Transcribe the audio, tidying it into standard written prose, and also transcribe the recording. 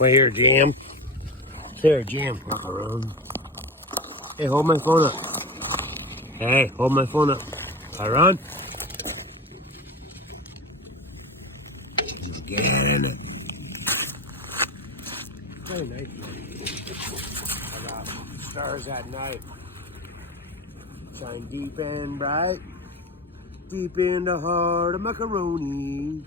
Right here, Jam. Here, Jam. Around. Hey, hold my phone up. Hey, hold my phone up. Around. Get in it. Very nice. I got stars at night. Shine deep and bright. Deep in the heart of macaroni.